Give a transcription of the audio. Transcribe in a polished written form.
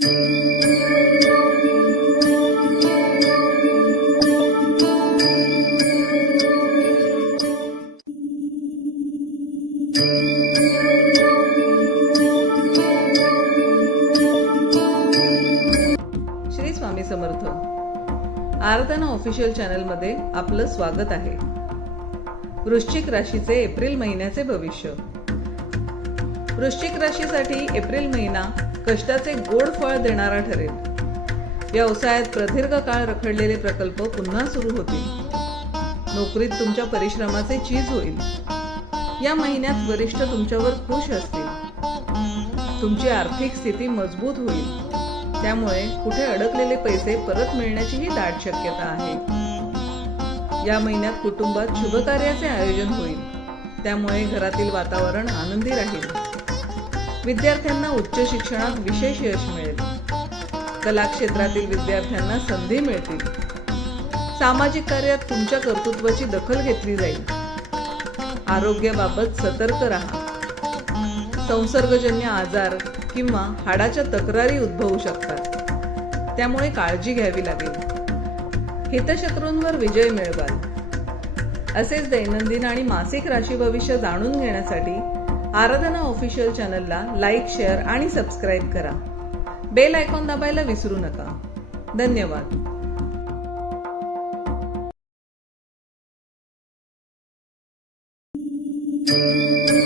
श्री स्वामी समर्थ. आराधना official channel मध्ये आपलं स्वागत आहे. वृश्चिक राशीचे एप्रिल महिन्याचे भविष्य. वृश्चिक राशीसाठी एप्रिल महिना कष्टाचे गोड फळ देणारा ठरेल. व्यवसायात प्रदीर्घ काळ रखडलेले प्रकल्प पुन्हा सुरू होतील. नोकरीत तुमच्या परिश्रमाचे चीज होईल. या महिन्यात वरिष्ठ तुमच्यावर खुश असतील. तुमची आर्थिक स्थिती मजबूत होईल. त्यामुळे कुठे अडकलेले पैसे परत मिळण्याचीही दाट शक्यता आहे. या महिन्यात कुटुंबात शुभकार्याचे आयोजन होईल. त्यामुळे घरातील वातावरण आनंदी राहील. विद्यार्थ्यांना उच्च शिक्षणात विशेष यश मिळेल. कला क्षेत्रातील विद्यार्थ्यांना संधी मिळतील. सामाजिक कार्यात तुमच्या कर्तृत्वाची दखल घेतली जाईल. आरोग्याबाबत सतर्क राहा. संसर्गजन्य आजार किंवा हाडाच्या तक्रारी उद्भवू शकतात. त्यामुळे काळजी घ्यावी लागेल. हितशत्रूंवर विजय मिळवाल. असेच दैनंदिन आणि मासिक राशी भविष्य जाणून घेण्यासाठी आराधना ऑफिशियल चॅनलला लाईक, शेअर आणि सबस्क्राईब करा. बेल आयकॉन दाबायला विसरू नका. धन्यवाद.